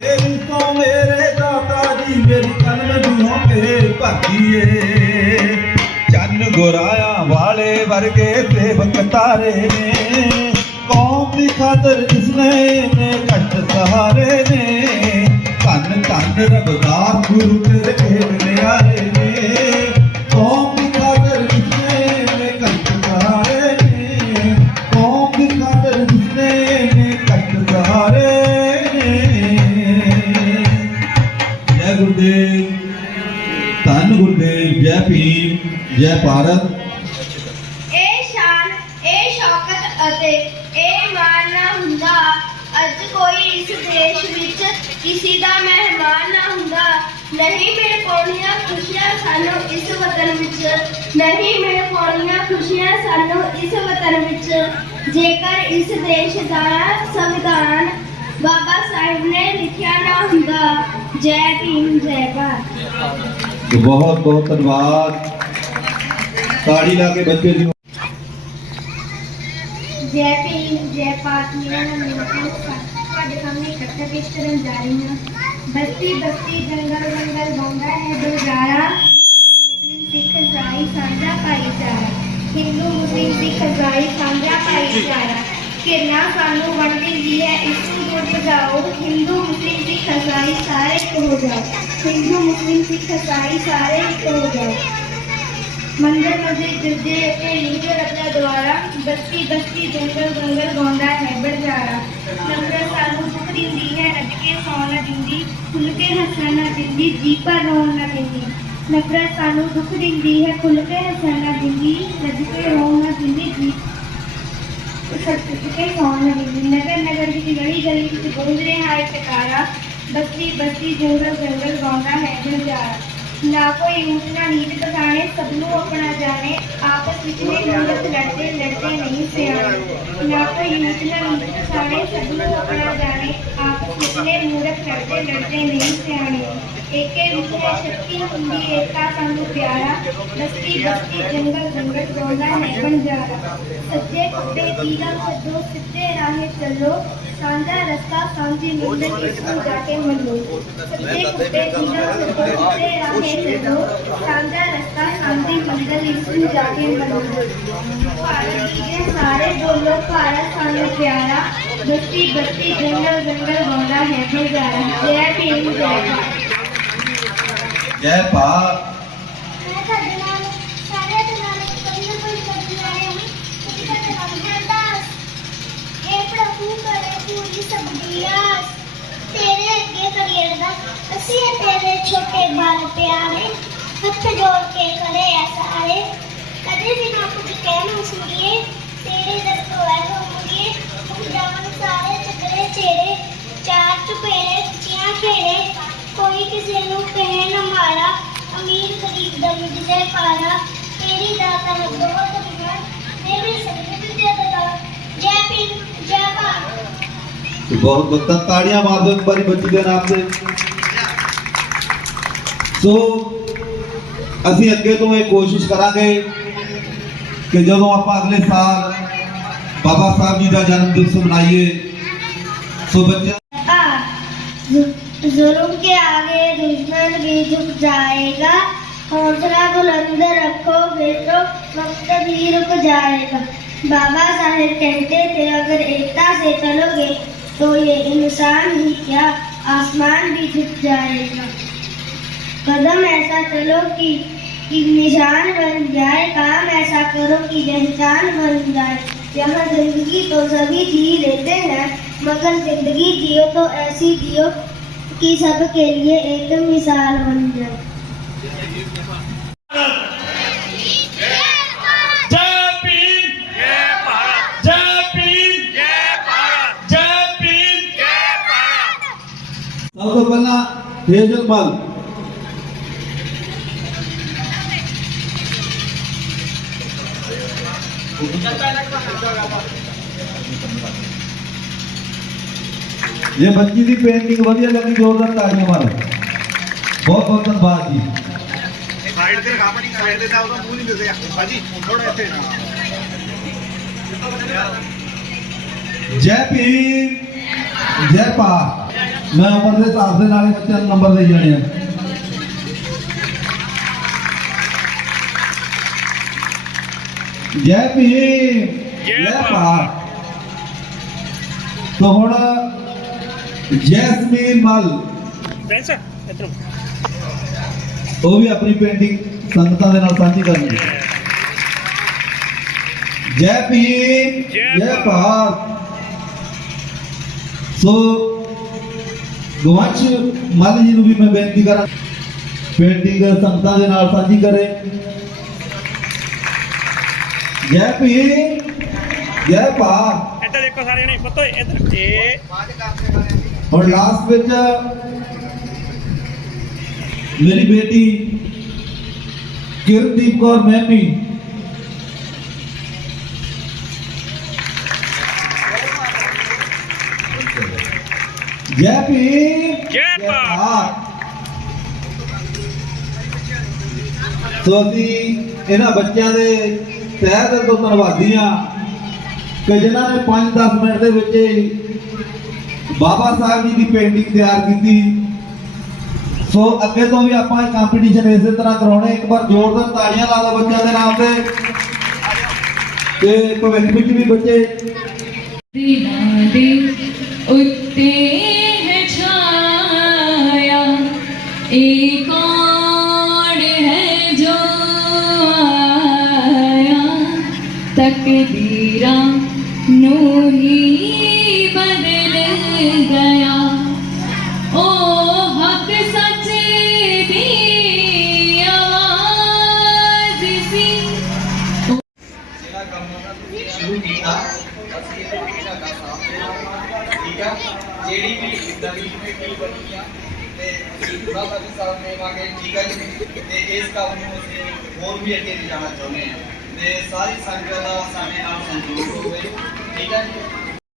ਤੇਰੀ ਤੋਂ ਮੇਰੇ ਦਾਤਾ ਜੀ, ਮੇਰੀ ਕਲਮ ਦੀ ਹੋਂਕੇ ਭਾਗੀਏ। ਚੰਨ ਗੁਰਾਇਆ ਵਾਲੇ ਵਰਗੇ ਸੇਵਕ ਤਾਰੇ ਨੇ। ਕੌਮ ਦੀ ਖਾਤਰ ਜਿਸਨੇ ਨੇ ਜੈ ਭਾਰਤ ਇਹ ਸ਼ਾਨ ਇਹ ਸ਼ੌਕਤ ਅਤੇ ਇਹ ਮਾਣ ਨਾ ਹੁੰਦਾ। ਅੱਜ ਕੋਈ ਇਸ ਦੇਸ਼ ਵਿੱਚ ਕਿਸੇ ਦਾ ਮਹਿਮਾਨ ਨਾ ਹੁੰਦਾ। ਨਹੀਂ ਮਿਲ ਪਾਉਣੀਆਂ ਖੁਸ਼ੀਆਂ ਸਾਨੂੰ ਇਸ ਵਤਨ ਵਿੱਚ। ਨਹੀਂ ਮਿਲ ਪਾਉਣੀਆਂ ਖੁਸ਼ੀਆਂ ਸਾਨੂੰ ਇਸ ਵਤਨ ਵਿੱਚ। ਜੇਕਰ ਇਸ ਦੇਸ਼ ਦਾ ਸੰਵਿਧਾਨ ਬਾਬਾ ਸਾਹਿਬ ਨੇ ਲਿਖਿਆ ਨਾ ਹੁੰਦਾ। ਜੈ ਭੀਮ ਜੈ ਭਾਰਤ। ਬਹੁਤ ਬਹੁਤ ਧੰਨਵਾਦ। ਤਾੜੀ ਲਾ ਕੇ ਬੱਚੇ ਦੀ ਜੈ ਭੀਮ ਜੈ ਭਾਰਤ ਮੇਰਾ ਨਾਮ ਨਿਮਰਤ ਕੌਰ ਤੁਹਾਡੇ ਸਾਹਮਣੇ ਇਕੱਠਾ ਪੇਸ਼ ਕਰਨ ਜਾ ਰਹੀ ਹਾਂ ਬਸਤੀ ਬਸਤੀ ਜੰਗਲ ਜੰਗਲ ਗਾਉਂਦਾ ਹੈ ਬਲਜਾਰਾ ਮੁਸਲਿਮ ਸਿੱਖ ਇਸਾਈ ਸਾਂਝਾ ਭਾਈਚਾਰਾ ਹਿੰਦੂ ਮੁਸਲਿਮ ਸਿੱਖ ਇਸਾਈ ਸਾਂਝਾ ਭਾਈਚਾਰਾ ਕਿਰਨਾ ਸਾਨੂੰ ਵੰਡ ਦਿੰਦੀ ਹੈ ਇਸ ਨੂੰ ਜੁੜ ਬਜਾਓ ਹਿੰਦੂ ਮੁਸਲਿਮ ਸਿੱਖ ਇਸਾਈ ਸਾਰੇ ਇੱਕ ਹੋ ਜਾਓ ਹਿੰਦੂ ਮੁਸਲਿਮ ਸਿੱਖ ਇਸਾਈ ਸਾਰੇ ਇੱਕ ਹੋ ਜਾਓ ਮੰਦਰ ਮਸਜਿਦ ਜੁਦੇ ਅਤੇ ਲੀਡਰ ਰੱਖਦਾ ਦੁਆਰਾ ਬਸਤੀ ਬਸਤੀ ਜੰਗਲ ਜੰਗਲ ਗਾਉਂਦਾ ਹੈ ਬੜਜਾਰਾ ਨਫ਼ਰਤ ਸਾਨੂੰ ਦੁੱਖ ਦਿੰਦੀ ਹੈ ਰੱਜ ਕੇ ਸੌਣ ਨਾ ਦਿੰਦੀ ਖੁੱਲ ਕੇ ਹੱਸਣ ਨਾ ਦਿੰਦੀ ਜੀ ਪਰ ਰੋਣ ਨਾ ਦਿੰਦੀ ਨਫ਼ਰਤ ਸਾਨੂੰ ਦੁੱਖ ਦਿੰਦੀ ਹੈ ਖੁੱਲ ਕੇ ਹੱਸਣ ਨਾ ਦਿੰਦੀ ਰੱਜ ਕੇ ਰੋਣ ਨਾ ਦਿੰਦੀ ਜੀ ਸੱਚ ਕੇ ਸੌਣ ਨਾ ਦਿੰਦੀ ਨਗਰ ਨਗਰ ਵਿੱਚ ਗਲੀ ਗਲੀ ਵਿੱਚ ਗੂੰਜ ਰਿਹਾ ਨਾ ਕੋਈ ਊਂਚ ਨਾ ਨੀਚ ਪਛਾਣੇ ਸਭ ਨੂੰ ਆਪਣਾ ਜਾਣੇ, ਆਪਸ ਵਿੱਚ ਨੇ ਮੂਰਖ ਲੜਦੇ ਲੜਦੇ ਨਹੀਂ ਸਿਆਣੇ। ਨਾ ਕੋਈ ਊਂਚ ਨਾ ਨੀਚ ਪਛਾਣੇ ਸਭ ਨੂੰ ਆਪਣਾ ਜਾਣੇ, ਆਪਸ ਵਿੱਚ ਨੇ ਮੂਰਖ ਲੜਦੇ ਲੜਦੇ ਨਹੀਂ ਸਿਆਣੇ। ਏਕੇ ਵਿੱਚ ਹੈ ਸ਼ਕਤੀ ਹੁੰਦੀ, ਏਕਤਾ ਸਾਨੂੰ ਪਿਆਰਾ। ਬਸਤੀ ਬਸਤੀ, ਜੰਗਲ ਜੰਗਲ ਗਾਉਂਦਾ ਹੈ ਬੰਜਾਰਾ। ਸੱਜੇ ਖੱਬੇ ਦੀਗਾ ਛੱਡੋ ਸਿੱਧੇ ਰਾਹੇ ਚੱਲੋ। ਸਾਂਝਾ ਰਸਤਾ ਸਾਂਝੀ ਮੰਜ਼ਿਲ ਇਸ ਨੂੰ ਜਾ ਕੇ ਮੰਨੋ ਸੱਜੇ ਖੱਬੇ ਦੀਗਾ ਛੱਡੋ ਸਿੱਧੇ ਰਾਹੇ ਚੱਲੋ ਸਾਂਝਾ ਰਸਤਾ ਸਾਂਝੀ ਮੰਜ਼ਿਲ ਇਸ ਨੂੰ ਜਾ ਕੇ ਮੰਨੋ ਭਾਰਤ ਦੇ ਸਾਰੇ ਬੋਲੋ ਭਾਰਤ ਸਾਨੂੰ ਪਿਆਰਾ ਬਸਤੀ ਬਸਤੀ ਜੰਗਲ ਜੰਗਲ ਗਾਉਂਦਾ ਹੈ ਬੰਜਾਰਾ ਜੈ ਭੀਮ ਜੈ ਭਾਰਤ। ਜੈ ਭਾਰਤ। ਅਸੀਂ ਹੈ ਤੇਰੇ ਛੋਟੇ ਬਾਲ ਪਿਆਰੇ ਹੱਥ ਜੋੜ ਕੇ ਕਰੇ ਆ ਸਾਰੇ। ਕਦੇ ਵੀ ਨਾ ਕੁਝ ਕਹਿ ਨਾ ਸੁਣੀਏ, ਤੇਰੇ ਦਰ ਤੋਂ ਹੈ ਹੋ ਮੁੜੀਏ ਮੁਖ ਜਾਵਨ ਸਾਰੇ ਚੱਕਰੇ ਚੇੜੇ ਚਾਰ ਚੁਪੇਰੇ ਚੀਆਂ ਖੇੜੇ ਕੋਈ ਕਿਸੇ ਨੂੰ ਕਹੇ ਨਾ ਮਾਰਾ ਅਮੀਰ ਗਰੀਬ ਦਾ ਮਿਲਦੇ ਪਾਰਾ ਤੇਰੀ ਦਾਤਾ ਹੈ ਬਹੁਤ ਬਿਗੜ ਤੇਰੇ ਸੰਗਤ ਦੇ ਦਗਾ ਜੈ ਭੀਮ, ਜੈ ਭਾਰਤ। ਬਹੁਤ ਬਹੁਤ ਤਾੜੀਆਂ ਮਾਰ ਦਿਓ ਇੱਕ ਵਾਰੀ ਬੱਚੀ ਦੇ ਨਾਮ ਤੇ। ਸੋ ਅਸੀਂ ਅੱਗੇ ਤੋਂ ਇਹ ਕੋਸ਼ਿਸ਼ ਕਰਾਂਗੇ ਕਿ ਜਦੋਂ ਆਪਾਂ ਅਗਲੇ ਸਾਲ ਬਾਬਾ ਸਾਹਿਬ ਜੀ ਦਾ ਜਨਮ ਦਿਵਸ ਮਨਾਈਏ ਸੋ ਬੱਚੇ जुल्म के आगे दुश्मन भी झुक जाएगा हौसला बुलंद रखोगे तो वक्त भी रुक जाएगा बाबा साहेब कहते थे अगर एकता से चलोगे तो ये इंसान ही क्या आसमान भी झुक जाएगा कदम ऐसा चलो कि कि निशान बन जाए काम ऐसा करो कि पहचान बन जाए। यहाँ ज़िंदगी तो सभी जी लेते हैं मगर ज़िंदगी जियो तो ऐसी जियो कि सबके लिए एक मिसाल बन जाए। जय भीम। जय भारत ਜੇ ਬੱਚੀ ਦੀ ਪੇਂਟਿੰਗ ਵਧੀਆ ਲੱਗੀ ਜ਼ੋਰਦਾਰ ਤਾੜੀਆਂ ਮਾਰੋ। ਬਹੁਤ ਬਹੁਤ ਧੰਨਵਾਦ ਜੀ। ਸਾਈਡ ਤੇ ਰਖਾ ਭਾਜੀ ਸਾਈਡ ਤੇ ਤਾਂ ਉਹਦਾ ਮੂੰਹ ਨਹੀਂ ਦਿਸਦਾ। ਭਾਜੀ ਥੋੜਾ ਇੱਥੇ ਜੈ ਭੀਮ ਜੈ ਭਾਰਤ। ਮੈਂ ਉਮਰ ਦੇ ਹਿਸਾਬ ਦੇ ਨਾਲ ਬੱਚਿਆਂ ਨੂੰ ਨੰਬਰ ਦੇ ਜਾਣੇ ਆ। ਜੈ ਭੀਮ ਜੈ ਭਾਰਤ। ਤੋ ਹੁਣ ਜੈਸਮੀਨ ਮਲ ਉਹ ਵੀ ਆਪਣੀ ਪੇਂਟਿੰਗ ਸੰਗਤਾਂ ਦੇ ਨਾਲ ਸਾਂਝੀ ਕਰਨਗੇ ਜੈ ਭੀਮ ਜੈ ਭਾਰਤ। ਸੋ ਗਵਾਚ ਮਲ ਜੀ ਨੂੰ ਵੀ ਮੈਂ ਬੇਨਤੀ ਕਰਾਂ ਪੇਂਟਿੰਗ ਸੰਗਤਾਂ ਦੇ ਨਾਲ ਸਾਂਝੀ ਕਰੇ। ਜੈ ਭੀਮ ਜੈ ਭਾਰਤ। ਇੱਧਰ ਦੇਖੋ ਸਾਰੇ ਜਣੇ ਪੁੱਤੋ ਇੱਧਰ ਇਹ ਹੁਣ ਲਾਸਟ ਵਿੱਚ ਮੇਰੀ ਬੇਟੀ ਕਿਰਨਦੀਪ ਕੌਰ ਮਹਿਮੀ ਜੈ ਭੀਮ ਜੈ ਭਾਰਤ। ਸੋ ਅਸੀਂ ਇਹਨਾਂ ਬੱਚਿਆਂ ਦੇ ਤਹਿ ਦਿਲ ਤੋਂ ਧੰਨਵਾਦੀ ਹਾਂ ਕਿ ਜਿਨ੍ਹਾਂ ਨੇ 5-10 ਮਿੰਟ ਦੇ ਵਿੱਚ ਬਾਬਾ ਸਾਹਿਬ ਜੀ ਦੀ ਪੇਂਟਿੰਗ ਤਿਆਰ ਕੀਤੀ। ਸੋ ਅੱਗੇ ਤੋਂ ਵੀ ਆਪਾਂ ਇਹ ਕੰਪੀਟੀਸ਼ਨ ਇਸੇ ਤਰ੍ਹਾਂ ਕਰਾਉਣੇ। ਇੱਕ ਵਾਰ ਜ਼ੋਰਦਾਰ ਤਾੜੀਆਂ ਲਾ ਲਓ ਬੱਚਿਆਂ ਦੇ ਨਾਮ ਤੇ। ਤੇ ਭਵਿੱਖ ਵਿੱਚ ਵੀ ਬੱਚੇ। ਦੀਨਾ ਦੇ ਉੱਤੇ ਹੈ ਛਾਇਆ। ਇਹ ਕੌਣ ਹੈ ਜੋ ਆਇਆ? ਤਕਦੀਰ ਆ, ਜਿਹੜੀ ਵੀ ਨਵੀਂ ਕਮੇਟੀ ਬਣੀ ਆ, ਤੇ ਅਸੀਂ ਪੂਰਾ ਸਾਡੀ ਸਾਥ ਦੇਵਾਂਗੇ ਠੀਕ ਆ ਜੀ। ਤੇ ਇਸ ਕੰਮ ਨੂੰ ਅਸੀਂ ਹੋਰ ਵੀ ਅੱਗੇ ਲਿਜਾਣਾ ਚਾਹੁੰਦੇ ਆ। ਤੇ ਸਾਰੀ ਸੰਗਤ ਦਾ ਸਾਡੇ ਨਾਲ ਸਹਿਯੋਗ ਹੋਵੇ। ਠੀਕ ਆ ਜੀ?